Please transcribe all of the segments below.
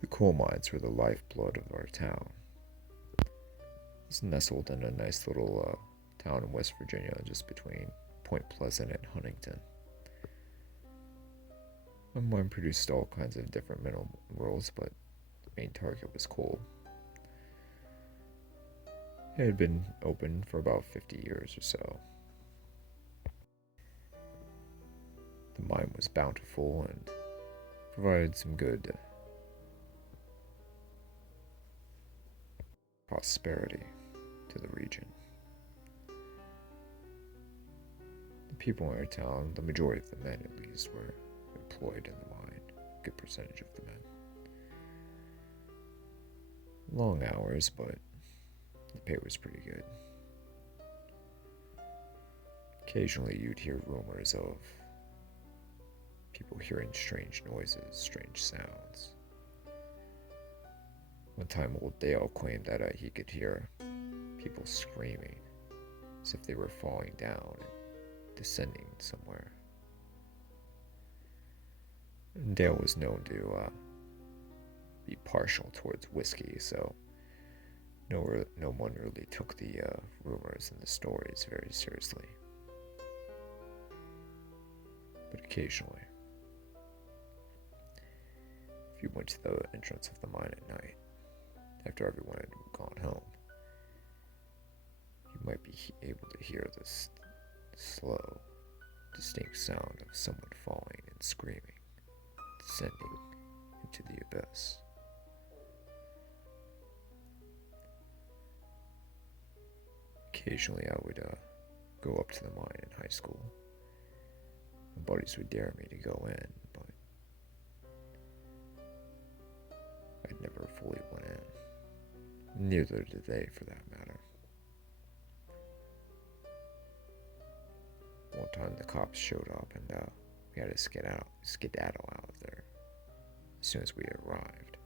The coal mines were the lifeblood of our town. It's nestled in a nice little town in West Virginia, just between Point Pleasant and Huntington. My mine produced all kinds of different minerals, but the main target was coal. It had been open for about 50 years or so. The mine was bountiful and provided some good prosperity to the region. The people in our town, the majority of the men at least, were employed in the mine, a good percentage of the men. Long hours, but the pay was pretty good. Occasionally you'd hear rumors of people hearing strange noises, strange sounds. One time old Dale claimed that he could hear people screaming as if they were falling down and descending somewhere. And Dale was known to be partial towards whiskey, so no one really took the rumors and the stories very seriously. But occasionally, if you went to the entrance of the mine at night, after everyone had gone home, you might be able to hear this slow, distinct sound of someone falling and screaming, descending into the abyss. Occasionally I would go up to the mine in high school. My buddies would dare me to go in, but I'd never fully went in. Neither did they, for that matter. One time the cops showed up and we had to skedaddle out of there as soon as we arrived.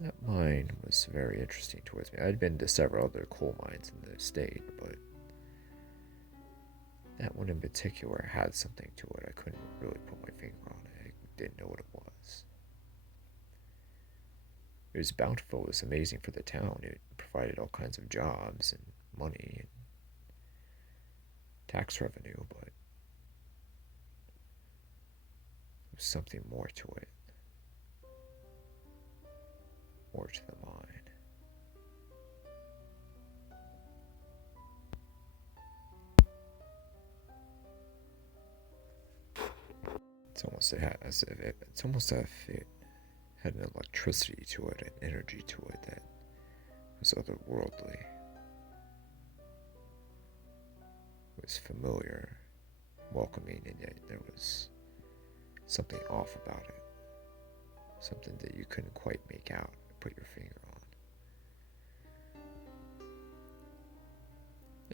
That mine was very interesting towards me. I'd been to several other coal mines in the state, but that one in particular had something to it. I couldn't really put my finger on it. I didn't know what it was. It was bountiful. It was amazing for the town. It provided all kinds of jobs and money and tax revenue, but there was something more to it. More to the mind. It's almost as if it had an electricity to it, an energy to it that was otherworldly. It was familiar, welcoming, and yet there was something off about it. Something that you couldn't quite make out, put your finger on.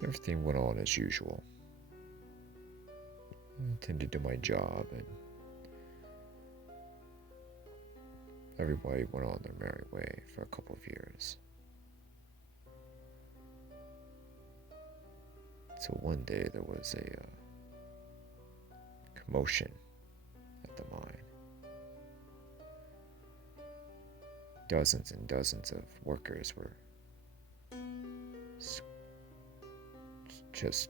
Everything went on as usual. I tended to my job, and everybody went on their merry way for a couple of years. So one day there was a commotion at the mine. Dozens and dozens of workers were just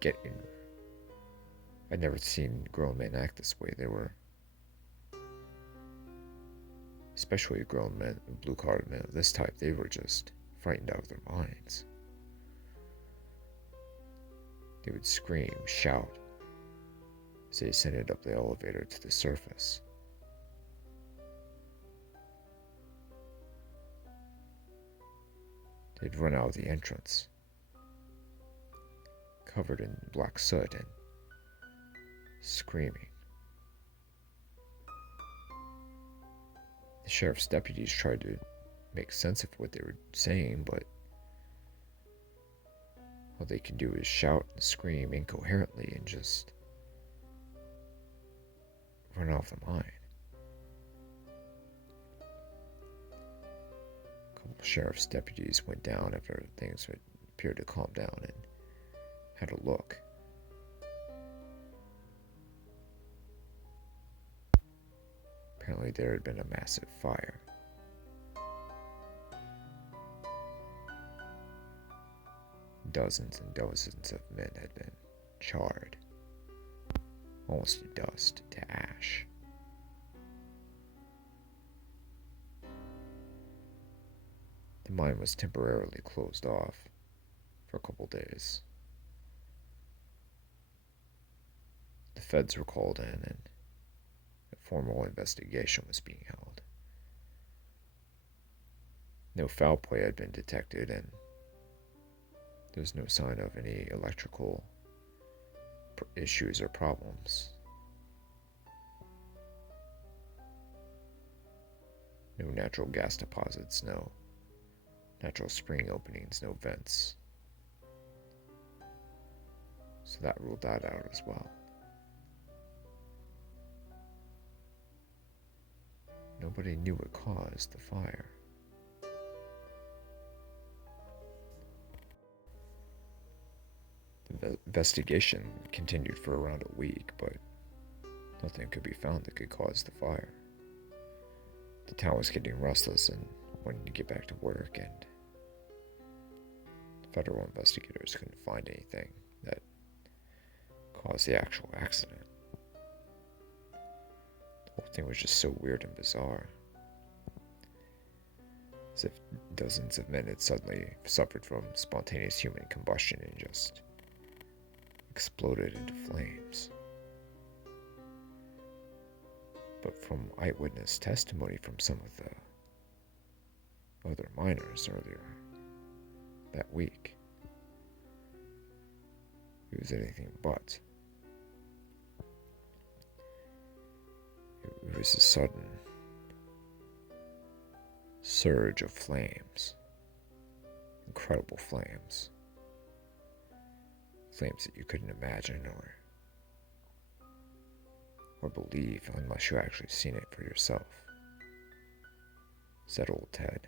getting. I'd never seen grown men act this way. They were, especially grown men, blue-collar men of this type, they were just frightened out of their minds. They would scream, shout, as they ascended up the elevator to the surface. They'd run out of the entrance, covered in black soot and screaming. The sheriff's deputies tried to make sense of what they were saying, but all they could do is shout and scream incoherently and just run off the mine. A couple of sheriff's deputies went down after things appeared to calm down and had a look. apparently there had been a massive fire. Dozens and dozens of men had been charred, almost to dust, to ash. The mine was temporarily closed off for a couple days. The feds were called in and a formal investigation was being held. No foul play had been detected and there was no sign of any electrical issues or problems. No natural gas deposits, no natural spring openings, no vents. So that ruled that out as well. Nobody knew what caused the fire. The investigation continued for around a week, but nothing could be found that could cause the fire. The town was getting restless and wanting to get back to work, and federal investigators couldn't find anything that caused the actual accident. The whole thing was just so weird and bizarre. As if dozens of men had suddenly suffered from spontaneous human combustion and just exploded into flames. But from eyewitness testimony from some of the other miners earlier that week, it was anything but. It was a sudden surge of flames, incredible flames, flames that you couldn't imagine or believe unless you actually seen it for yourself, said old Ted.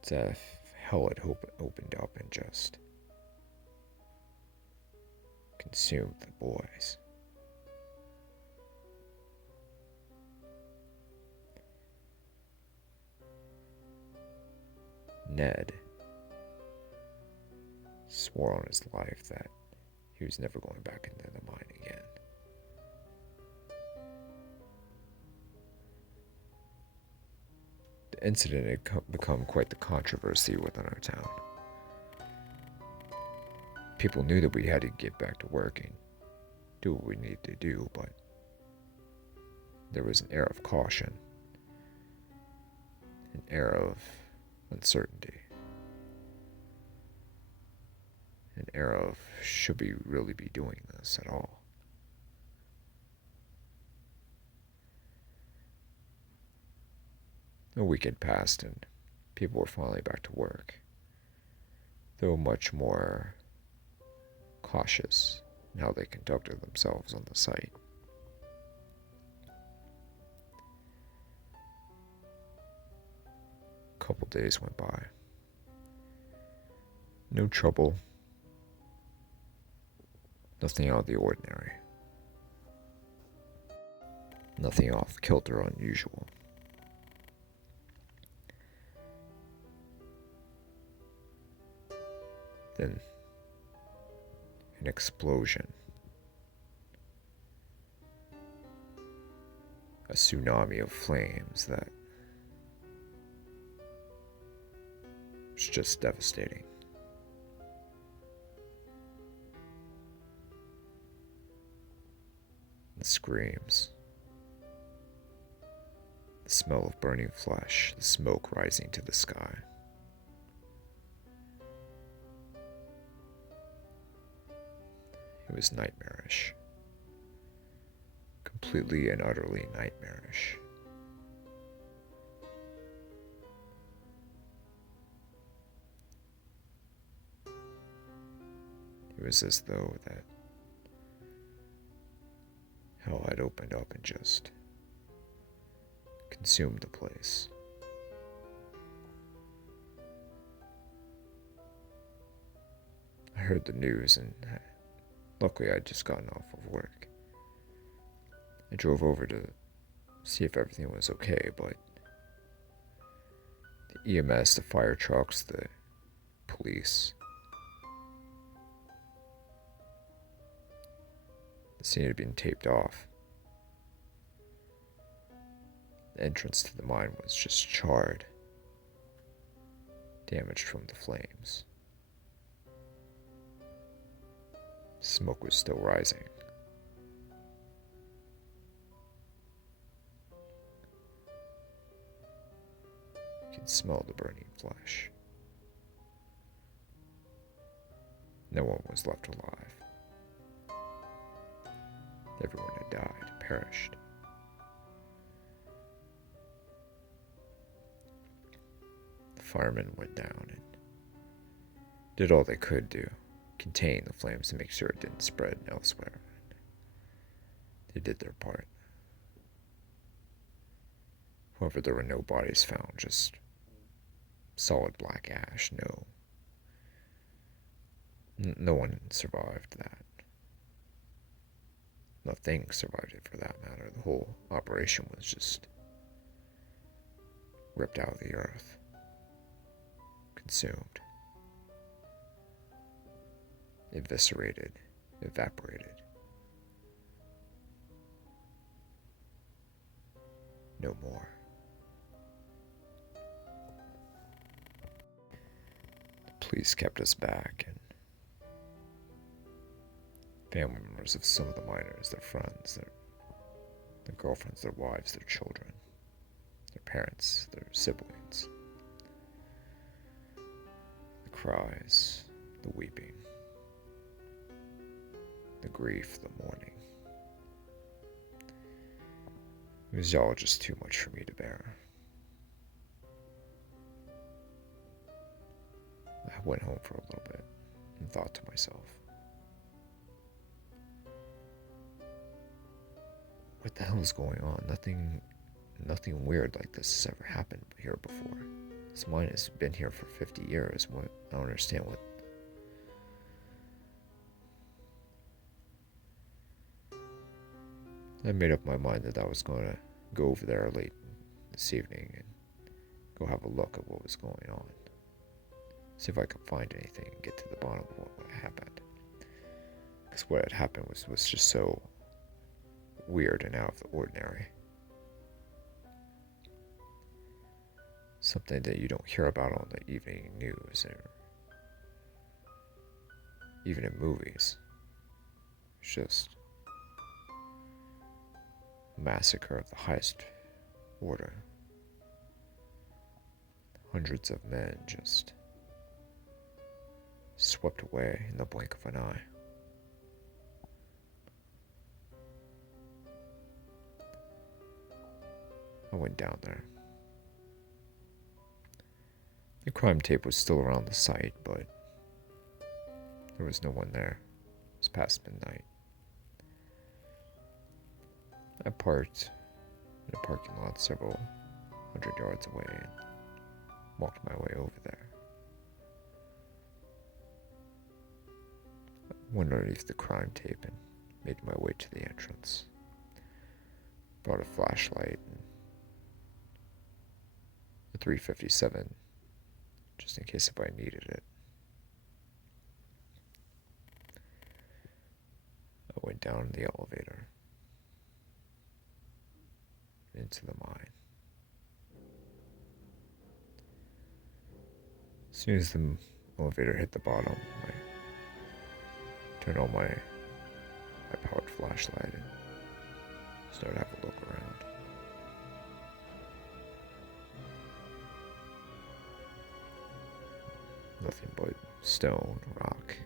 It's as if hell had opened up and just consumed the boys. Ned swore on his life that he was never going back into the mine again. The incident had become quite the controversy within our town. People knew that we had to get back to work and do what we needed to do, but there was an air of caution, an air of uncertainty, an air of, should we really be doing this at all? A week had passed and people were finally back to work, though much more cautious in how they conducted themselves on the site. A couple days went by. No trouble. Nothing out of the ordinary. Nothing off kilter or unusual. Then an explosion. A tsunami of flames that was just devastating. The screams, the smell of burning flesh, the smoke rising to the sky. It was nightmarish. Completely and utterly nightmarish. It was as though that hell had opened up and just consumed the place. I heard the news and luckily I'd just gotten off of work. I drove over to see if everything was okay, but the EMS, the fire trucks, the police, the scene had been taped off. The entrance to the mine was just charred, damaged from the flames. Smoke was still rising. You could smell the burning flesh. No one was left alive. Everyone had died, perished. The firemen went down and did all they could to contain the flames to make sure it didn't spread elsewhere. They did their part. However, there were no bodies found, just solid black ash. No one survived that. Nothing survived it, for that matter. The whole operation was just ripped out of the earth, consumed, eviscerated, evaporated. No more. The police kept us back, and family members of some of the miners, their friends, their girlfriends, their wives, their children, their parents, their siblings. The cries, the weeping, the grief, the mourning. It was all just too much for me to bear. I went home for a little bit and thought to myself, what the hell is going on? Nothing weird like this has ever happened here before. This mine has been here for 50 years. What? I don't understand what. I made up my mind that I was going to go over there late this evening and go have a look at what was going on. See if I could find anything and get to the bottom of what happened. Because what had happened was just so weird and out of the ordinary. Something that you don't hear about on the evening news or even in movies. It's just a massacre of the highest order. Hundreds of men just swept away in the blink of an eye. I went down there. The crime tape was still around the site, but there was no one there. It was past midnight. I parked in a parking lot several hundred yards away and walked my way over there. I went underneath the crime tape and made my way to the entrance. Brought a flashlight and a 357 just in case if I needed it. I went down the elevator into the mine. As soon as the elevator hit the bottom, I turned on my powered flashlight and started to have a look around. Nothing but stone, rock.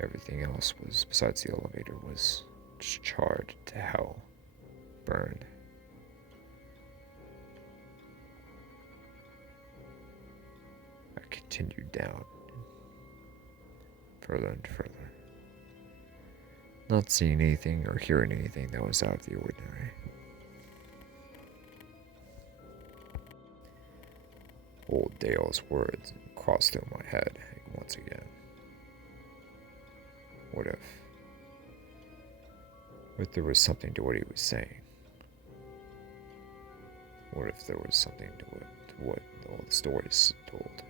Everything else was, besides the elevator, was just charred to hell, burned. I continued down, further and further, not seeing anything or hearing anything that was out of the ordinary. Old Dale's words crossed through my head once again. What if there was something to what he was saying? What if there was something to what all the stories told?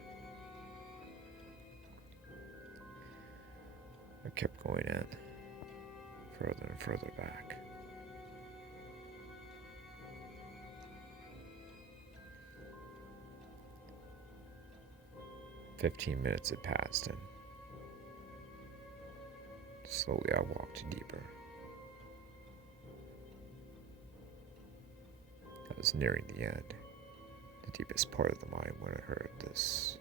I kept going in, further and further back. "15 minutes had passed, and slowly I walked deeper. I was nearing the end, the deepest part of the mine, when I heard this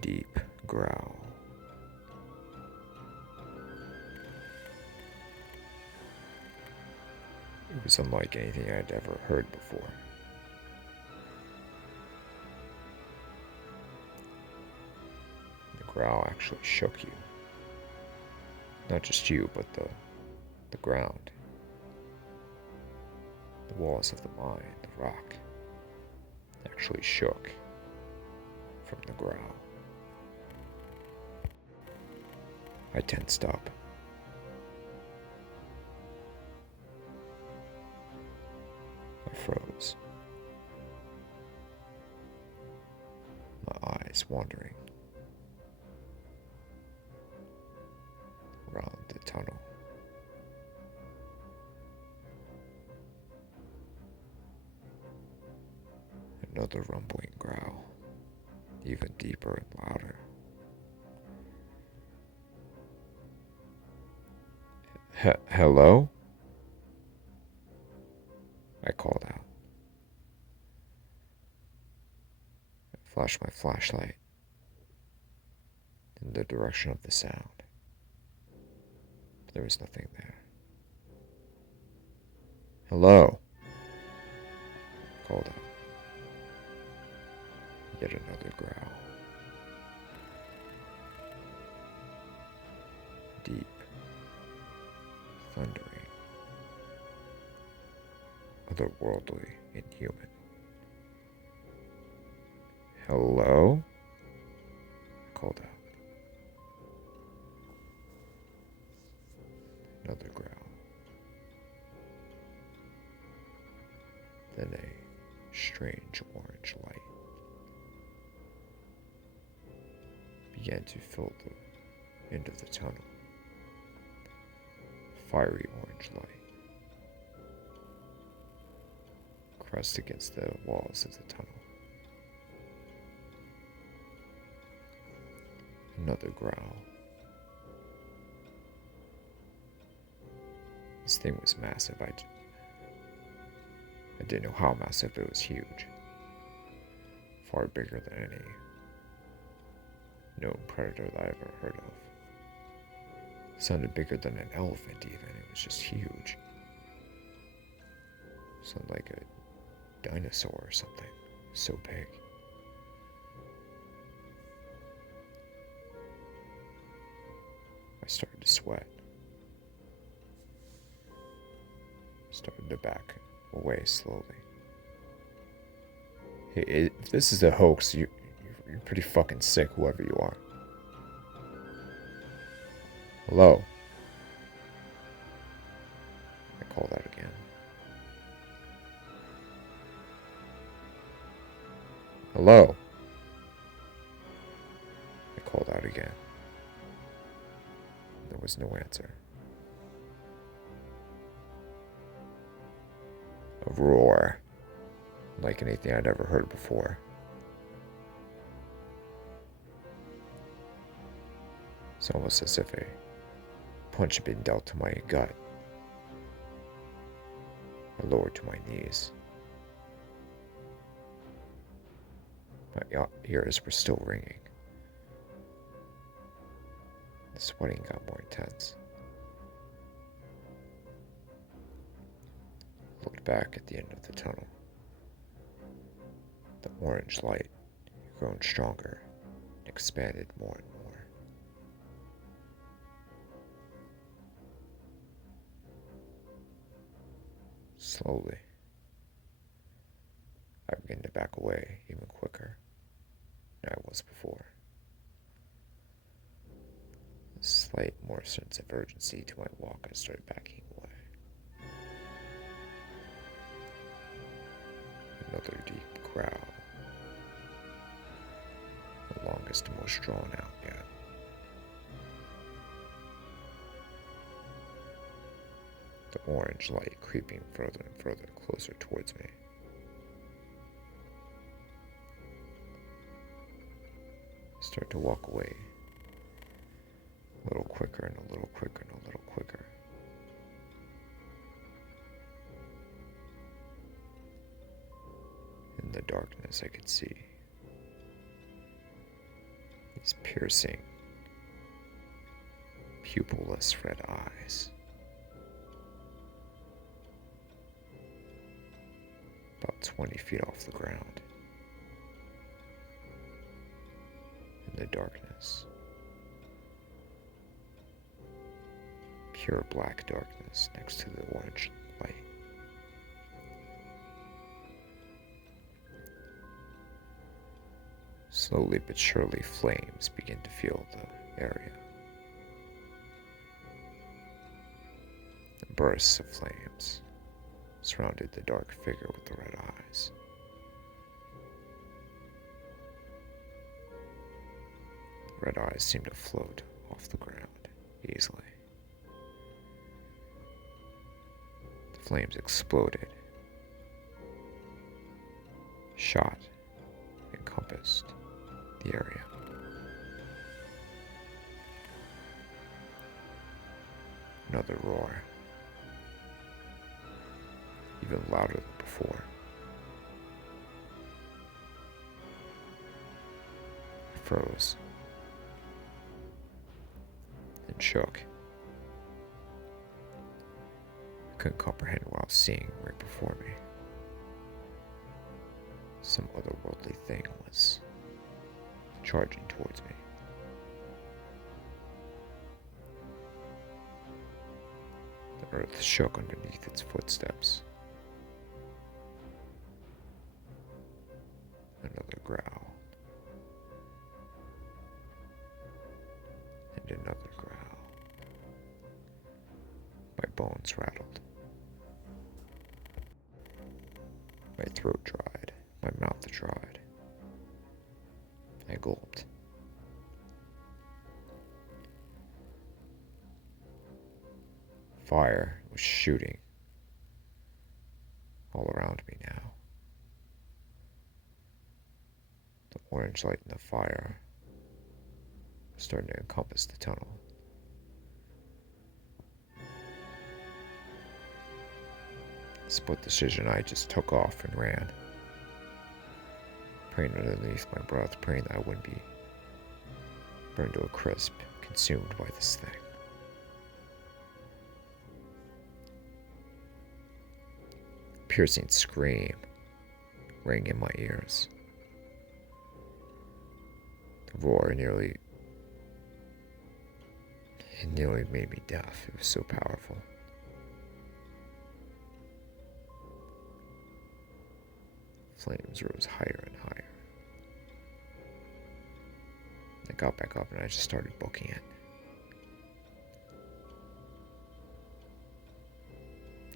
deep growl. It was unlike anything I'd ever heard before. The growl actually shook you. Not just you, but the ground. The walls of the mine, the rock, actually shook from the growl. I tensed up. I froze, my eyes wandering around the tunnel. Another rumbling growl, even deeper and louder. "Hello?" I called out. I flashed my flashlight in the direction of the sound. But there was nothing there. "Hello?" I called out. Yet another growl. Deep, thundering, otherworldly, inhuman. "Hello?" I called out. Another growl. Then a strange orange light began to fill the end of the tunnel. Fiery orange light pressed against the walls of the tunnel. Another growl. This thing was massive. I didn't know how massive, but it was huge. Far bigger than any known predator that I ever heard of. It sounded bigger than an elephant even. It was just huge. It sounded like a dinosaur or something. So big. I started to sweat. Started to back away slowly. Hey, if this is a hoax, you're pretty fucking sick, whoever you are. "Hello?" I called out again. "Hello?" I called out again. There was no answer. A roar, like anything I'd ever heard before. It's almost as if a punch had been dealt to my gut. I lowered to my knees. My ears were still ringing. The sweating got more intense. I looked back at the end of the tunnel. The orange light had grown stronger and expanded more and more. Slowly, I began to back away even quicker than I was before. slight more sense of urgency to my walk, I started backing away. Another deep growl. The longest and most drawn out yet. The orange light creeping further and further closer towards me. Start to walk away. A little quicker and a little quicker and a little quicker. In the darkness I could see these piercing, pupilless red eyes. About 20 feet off the ground. In the darkness. Pure black darkness next to the orange light. Slowly but surely flames begin to fill the area. Bursts of flames surrounded the dark figure with the red eyes. The red eyes seemed to float off the ground easily. The flames exploded, shot, encompassed the area. Another roar. Even louder than before. I froze. Then shook. I couldn't comprehend what I was seeing right before me. Some otherworldly thing was charging towards me. The earth shook underneath its footsteps. Another growl. And another growl. My bones rattled. My throat dried. My mouth dried. I gulped. Fire was shooting all around me now. The orange light in the fire was starting to encompass the tunnel. Split decision, I just took off and ran, praying underneath my breath, praying that I wouldn't be burned to a crisp, consumed by this thing. Piercing scream rang in my ears. The roar nearly made me deaf. It was so powerful. Flames rose higher and higher. I got back up and I just started booking it.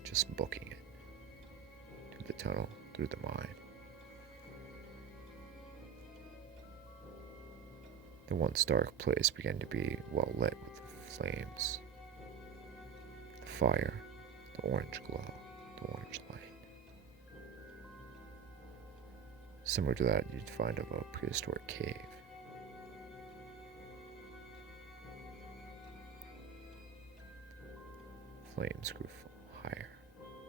Just booking it. Through the tunnel, through the mine. The once dark place began to be well lit with the flames, the fire, the orange glow, the orange light. Similar to that you'd find of a prehistoric cave. Flames grew higher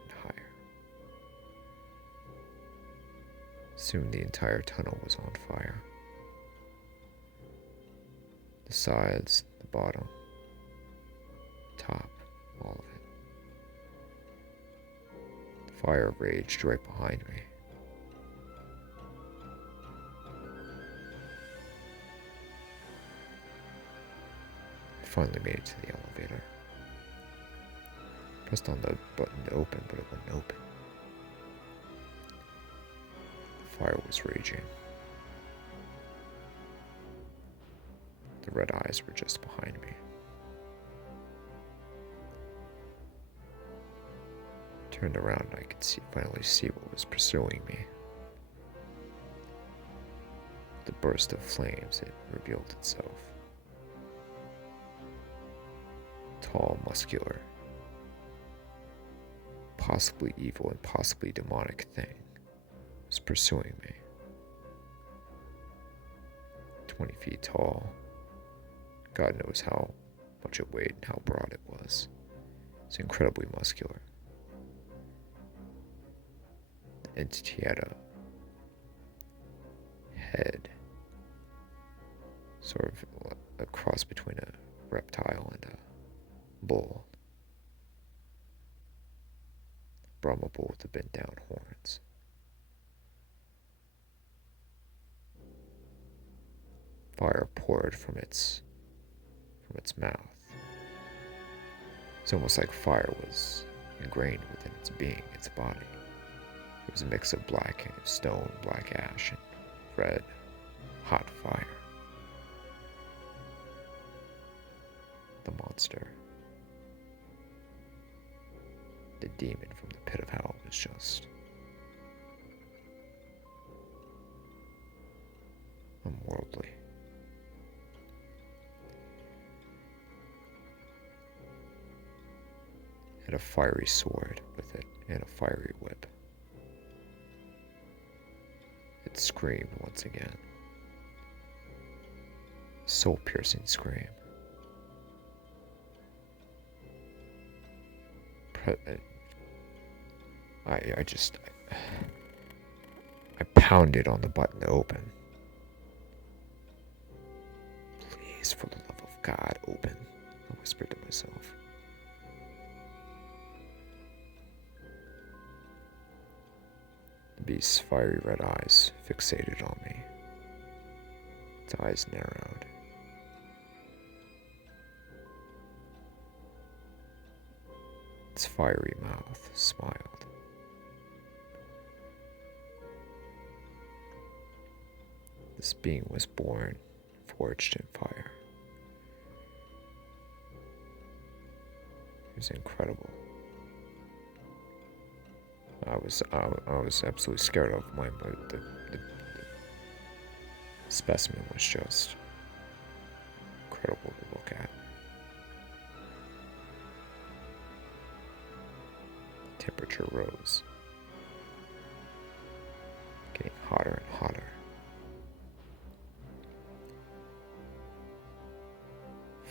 and higher. Soon the entire tunnel was on fire. The sides, the bottom, top, all of it. The fire raged right behind me. I finally made it to the elevator. Pressed on the button to open, but it wouldn't open. The fire was raging. The red eyes were just behind me. Turned around and I could finally see what was pursuing me. The burst of flames, it revealed itself. Tall, muscular, possibly evil and possibly demonic thing was pursuing me. 20 feet tall. God knows how much it weighed and how broad it was. It's incredibly muscular. The entity had a head, sort of a cross between a reptile and a bull. Brahma bull with the bent down horns. Fire poured from its mouth. It's almost like fire was ingrained within its being, its body. It was a mix of black stone, black ash, and red, hot fire. The monster, the demon from the pit of hell, was just unworldly. Had a fiery sword with it and a fiery whip. It screamed once again. Soul-piercing scream. I pounded on the button to open. Please, for the love of God, open, I whispered to myself. The beast's fiery red eyes fixated on me. Its eyes narrowed. Its fiery mouth smiled. This being was born, forged in fire. It was incredible. I was absolutely scared of mine, but the specimen was just incredible to look at. The temperature rose, getting hotter and hotter.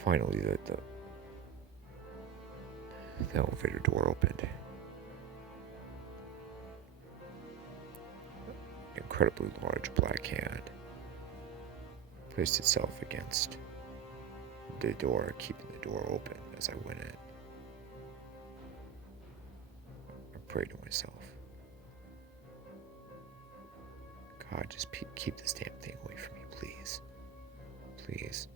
Finally, the elevator door opened. An incredibly large black hand placed itself against the door, keeping the door open as I went in. I prayed to myself, God, just keep this damn thing away from me, please. Please.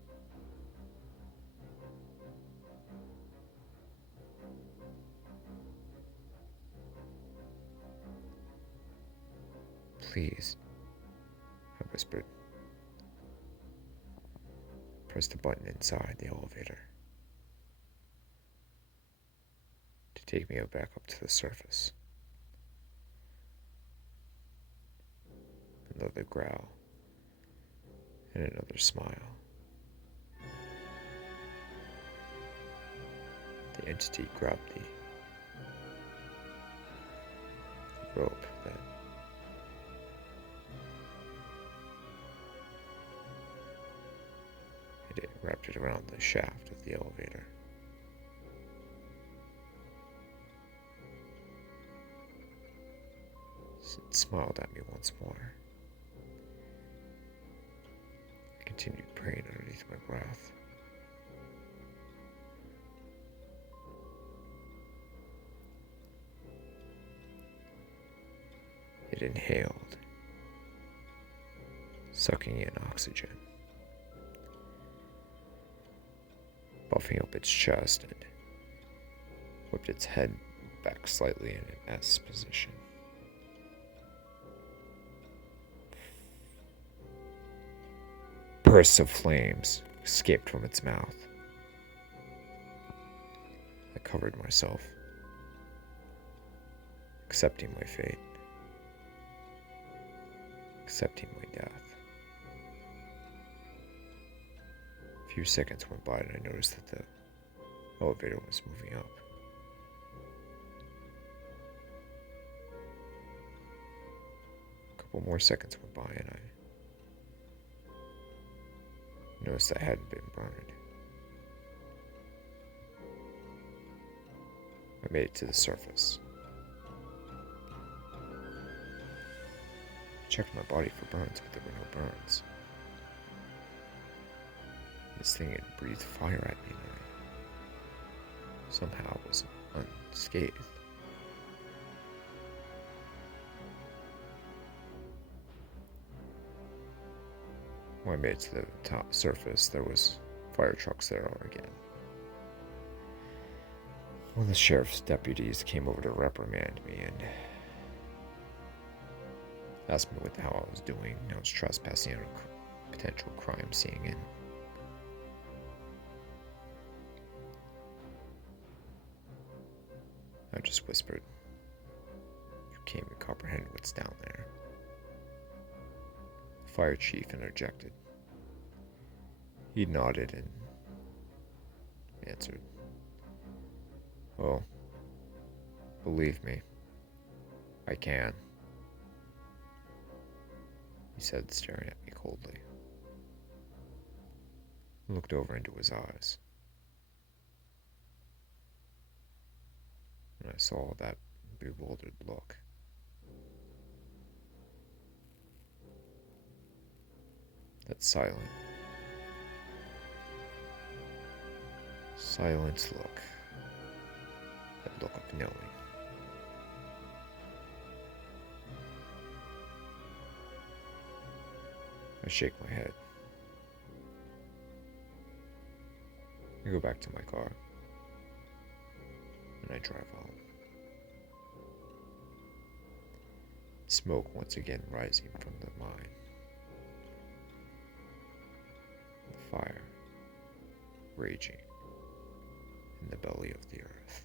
Please, I whispered. Pressed the button inside the elevator to take me back up to the surface. Another growl and another smile. The entity grabbed the rope that it wrapped it around the shaft of the elevator. It smiled at me once more. I continued praying underneath my breath. It inhaled, sucking in oxygen, puffing up its chest, and whipped its head back slightly in an S position. Bursts of flames escaped from its mouth. I covered myself. accepting my fate, accepting my death. A few seconds went by and I noticed that the elevator was moving up. A couple more seconds went by and I noticed I hadn't been burned. I made it to the surface. Checked my body for burns, but there were no burns. This thing had breathed fire at me, and I somehow was unscathed. When I made it to the top surface, there was fire trucks there again. One of the sheriff's deputies came over to reprimand me and asked me what the hell I was doing. I was trespassing on a potential crime scene, and I just whispered, "You can't even comprehend what's down there." The fire chief interjected. He nodded and answered, "Well, believe me, I can," he said, staring at me coldly. I looked over into his eyes, and I saw that bewildered look. That silent look. That look of knowing. I shake my head. I go back to my car, and I drive home. Smoke once again rising from the mine. The fire raging in the belly of the earth.